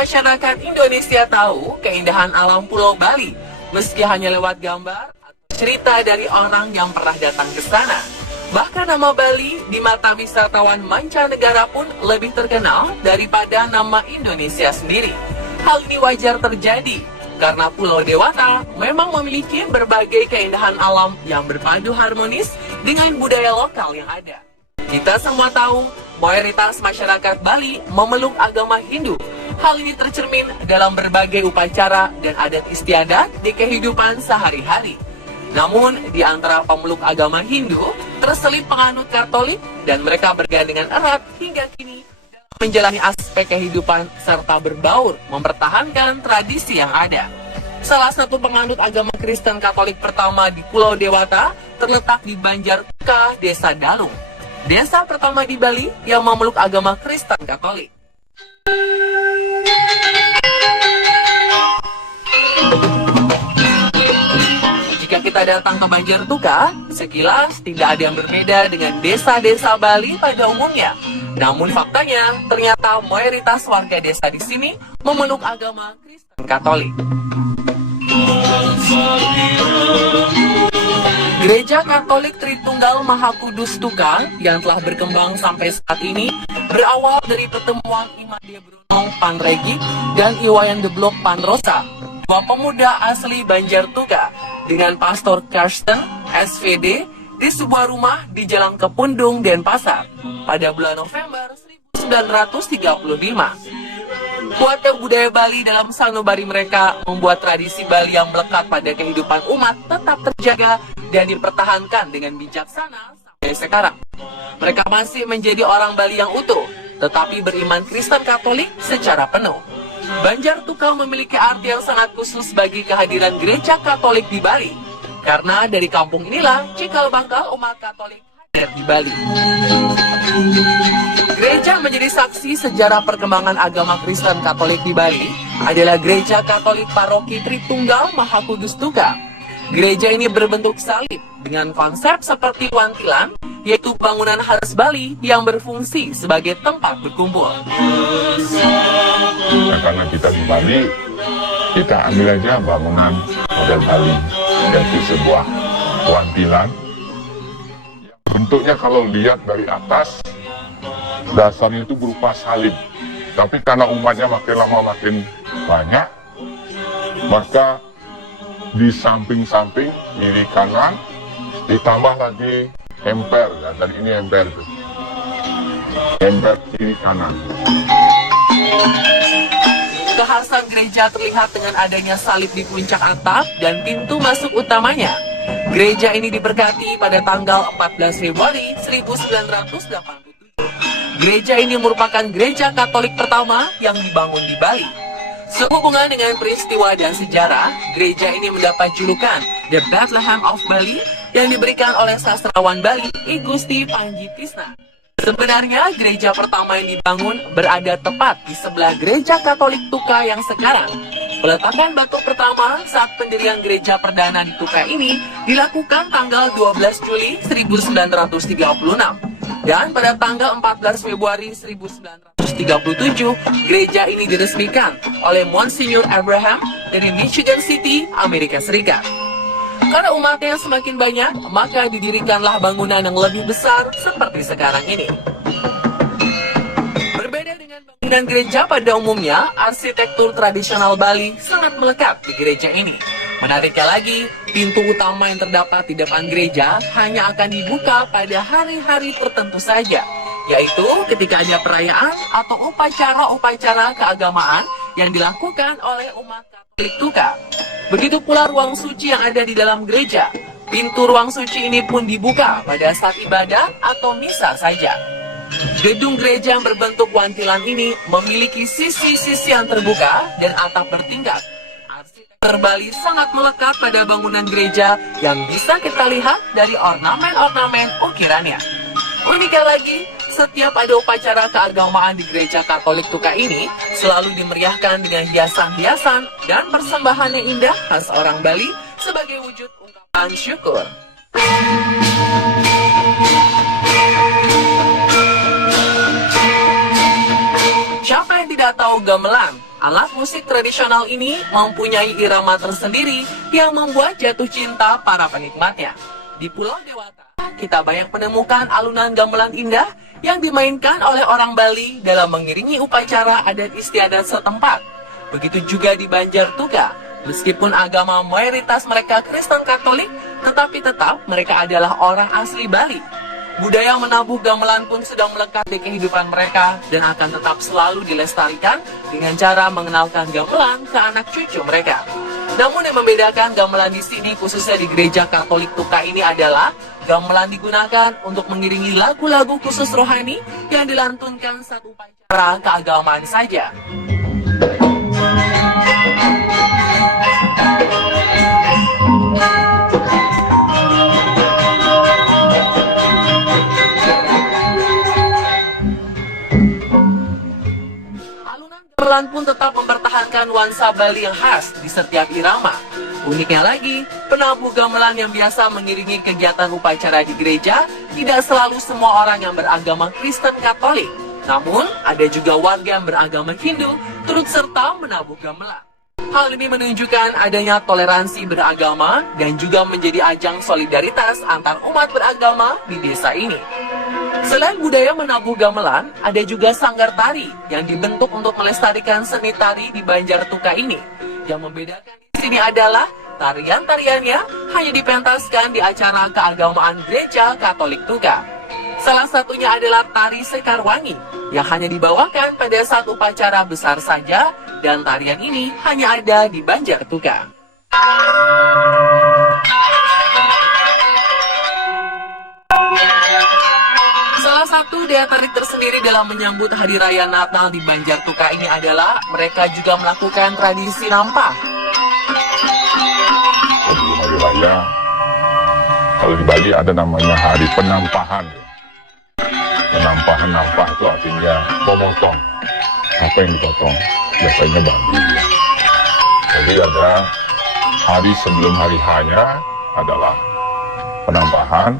masyarakat Indonesia tahu keindahan alam Pulau Bali, meski hanya lewat gambar atau cerita dari orang yang pernah datang ke sana. Bahkan nama Bali di mata wisatawan mancanegara pun lebih terkenal daripada nama Indonesia sendiri. Hal ini wajar terjadi karena Pulau Dewata memang memiliki berbagai keindahan alam yang berpadu harmonis dengan budaya lokal yang ada. Kita semua tahu, mayoritas masyarakat Bali memeluk agama Hindu. Hal ini tercermin dalam berbagai upacara dan adat istiadat di kehidupan sehari-hari. Namun, di antara pemeluk agama Hindu, terselip penganut Katolik dan mereka bergandengan erat hingga kini menjalani aspek kehidupan serta berbaur mempertahankan tradisi yang ada. Salah satu penganut agama Kristen Katolik pertama di Pulau Dewata terletak di Banjar Tuka, Desa Dalung, desa pertama di Bali yang memeluk agama Kristen Katolik. Jika kita datang ke Banjar Tuka, sekilas tidak ada yang berbeda dengan desa-desa Bali pada umumnya. Namun faktanya, ternyata mayoritas warga desa di sini memeluk agama Kristen Katolik. Gereja Katolik Tritunggal Maha Kudus Tuka yang telah berkembang sampai saat ini berawal dari pertemuan Imadia Brunong Panregi dan Iwayan Deblok Panrosa, dua pemuda asli Banjar Tuka, dengan Pastor Karsten SVD di sebuah rumah di Jalan Kepundung, Denpasar pada bulan November 1935. Kuatnya budaya Bali dalam sanubari mereka membuat tradisi Bali yang melekat pada kehidupan umat tetap terjaga dan dipertahankan dengan bijaksana sampai sekarang. Mereka masih menjadi orang Bali yang utuh, tetapi beriman Kristen Katolik secara penuh. Banjar Tuka memiliki arti yang sangat khusus bagi kehadiran gereja Katolik di Bali, karena dari kampung inilah cikal bakal umat Katolik hadir di Bali. Gereja menjadi saksi sejarah perkembangan agama Kristen Katolik di Bali adalah Gereja Katolik Paroki Tritunggal Maha Kudus Tuka. Gereja ini berbentuk salib dengan konsep seperti wantilan, yaitu bangunan khas Bali yang berfungsi sebagai tempat berkumpul. Nah, karena kita di Bali, kita ambil aja bangunan model Bali, yaitu sebuah wantilan. Bentuknya kalau lihat dari atas, dasarnya itu berupa salib. Tapi karena umatnya makin lama makin banyak, maka di samping-samping, kiri kanan, ditambah lagi emper. Ya, tadi ini emper itu. Emper kiri kanan. Kekhasan gereja terlihat dengan adanya salib di puncak atap dan pintu masuk utamanya. Gereja ini diberkati pada tanggal 14 Februari 1987. Gereja ini merupakan gereja Katolik pertama yang dibangun di Bali. Sehubungan dengan peristiwa dan sejarah, gereja ini mendapat julukan The Bethlehem of Bali yang diberikan oleh sastrawan Bali I Gusti Panji Tisna. Sebenarnya gereja pertama yang dibangun berada tepat di sebelah gereja Katolik Tuka yang sekarang. Peletakan batu pertama saat pendirian gereja perdana di Tuka ini dilakukan tanggal 12 Juli 1936. Dan pada tanggal 14 Februari 1937, gereja ini diresmikan oleh Monsignor Abraham dari Michigan City, Amerika Serikat. Karena umatnya semakin banyak, maka didirikanlah bangunan yang lebih besar seperti sekarang ini. Berbeda dengan bangunan gereja pada umumnya, arsitektur tradisional Bali sangat melekat di gereja ini. Menariknya lagi, pintu utama yang terdapat di depan gereja hanya akan dibuka pada hari-hari tertentu saja, yaitu ketika ada perayaan atau upacara-upacara keagamaan yang dilakukan oleh umat Katolik Tuka. Begitu pula ruang suci yang ada di dalam gereja. Pintu ruang suci ini pun dibuka pada saat ibadah atau misa saja. Gedung gereja yang berbentuk wantilan ini memiliki sisi-sisi yang terbuka dan atap bertingkat. Bali sangat melekat pada bangunan gereja yang bisa kita lihat dari ornamen-ornamen ukirannya. Uniknya lagi, setiap ada upacara keagamaan di gereja Katolik Tuka ini selalu dimeriahkan dengan hiasan-hiasan dan persembahan yang indah khas orang Bali sebagai wujud ungkapan syukur. Siapa yang tidak tahu gamelan? Alat musik tradisional ini mempunyai irama tersendiri yang membuat jatuh cinta para penikmatnya. Di Pulau Dewata, kita banyak menemukan alunan gamelan indah yang dimainkan oleh orang Bali dalam mengiringi upacara adat istiadat setempat. Begitu juga di Banjartuka, meskipun agama mayoritas mereka Kristen Katolik, tetapi tetap mereka adalah orang asli Bali. Budaya menabuh gamelan pun sudah melekat di kehidupan mereka dan akan tetap selalu dilestarikan dengan cara mengenalkan gamelan ke anak cucu mereka. Namun yang membedakan gamelan di sini, khususnya di gereja Katolik Tuka ini adalah gamelan digunakan untuk mengiringi lagu-lagu khusus rohani yang dilantunkan saat upacara keagamaan saja. Gamelan pun tetap mempertahankan nuansa Bali yang khas di setiap irama. Uniknya lagi, penabuh gamelan yang biasa mengiringi kegiatan upacara di gereja tidak selalu semua orang yang beragama Kristen Katolik. Namun, ada juga warga yang beragama Hindu turut serta menabuh gamelan. Hal ini menunjukkan adanya toleransi beragama dan juga menjadi ajang solidaritas antar umat beragama di desa ini. Selain budaya menabuh gamelan, ada juga sanggar tari yang dibentuk untuk melestarikan seni tari di Banjartuka ini. Yang membedakan di sini adalah tarian-tariannya hanya dipentaskan di acara keagamaan Gereja Katolik Tuka. Salah satunya adalah tari Sekarwangi yang hanya dibawakan pada saat upacara besar saja, dan tarian ini hanya ada di Banjartuka. Salah satu daya tarik tersendiri dalam menyambut Hari Raya Natal di Banjartuka ini adalah mereka juga melakukan tradisi nampah. Sebelum Hari Raya, kalau di Bali ada namanya Hari Penampahan. Penampahan, nampah itu artinya memotong. Apa yang dipotong? Biasanya babi. Jadi ada hari sebelum hari H-nya adalah penampahan.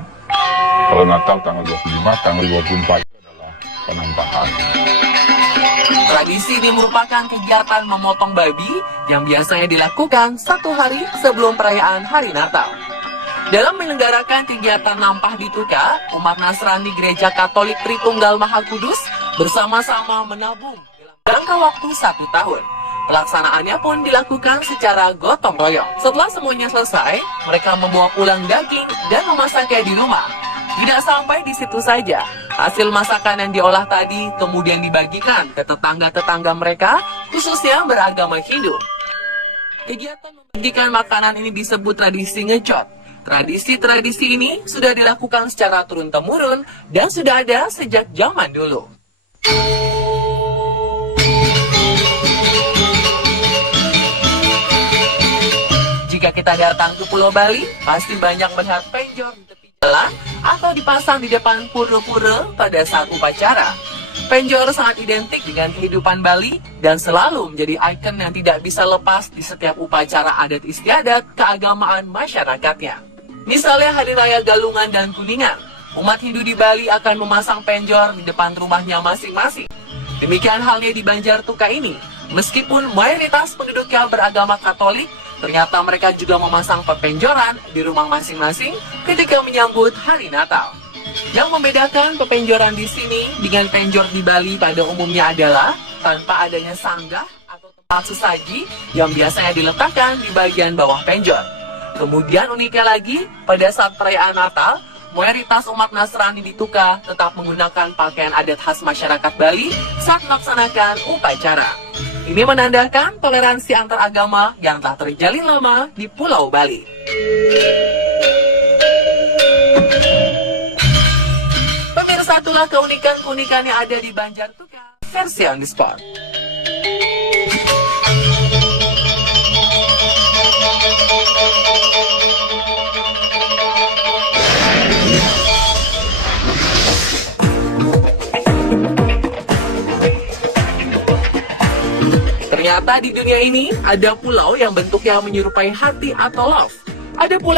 Kalau Natal tanggal 25, tanggal 24 adalah penampahan. Tradisi ini merupakan kegiatan memotong babi yang biasanya dilakukan 1 hari sebelum perayaan Hari Natal. Dalam menyelenggarakan kegiatan nampah di Tuka, umat Nasrani Gereja Katolik Tritunggal Maha Kudus bersama-sama menabung dalam jangka waktu 1 tahun. Pelaksanaannya pun dilakukan secara gotong royong. Setelah semuanya selesai, mereka membawa pulang daging dan memasaknya di rumah. Tidak sampai di situ saja, hasil masakan yang diolah tadi kemudian dibagikan ke tetangga-tetangga mereka, khususnya beragama Hindu. Kegiatan membagikan makanan ini disebut tradisi ngejot. Tradisi-tradisi ini sudah dilakukan secara turun-temurun dan sudah ada sejak zaman dulu. Jika kita datang ke Pulau Bali, pasti banyak melihat penjor di tepi jalan atau dipasang di depan pura-pura pada saat upacara. Penjor sangat identik dengan kehidupan Bali dan selalu menjadi ikon yang tidak bisa lepas di setiap upacara adat istiadat keagamaan masyarakatnya. Misalnya Hari Raya Galungan dan Kuningan, umat Hindu di Bali akan memasang penjor di depan rumahnya masing-masing. Demikian halnya di Banjartuka ini, meskipun mayoritas penduduknya beragama Katolik, ternyata mereka juga memasang pepenjoran di rumah masing-masing ketika menyambut Hari Natal. Yang membedakan pepenjoran di sini dengan penjor di Bali pada umumnya adalah tanpa adanya sanggah atau tempat sesaji yang biasanya diletakkan di bagian bawah penjor. Kemudian uniknya lagi, pada saat perayaan Natal, mayoritas umat Nasrani di Tuka tetap menggunakan pakaian adat khas masyarakat Bali saat melaksanakan upacara. Ini menandakan toleransi antar agama yang telah terjalin lama di Pulau Bali. Pemirsa, itulah keunikan-keunikan yang ada di Banjartuka versi on the spot. Ternyata di dunia ini ada pulau yang bentuknya menyerupai hati atau love. Ada pula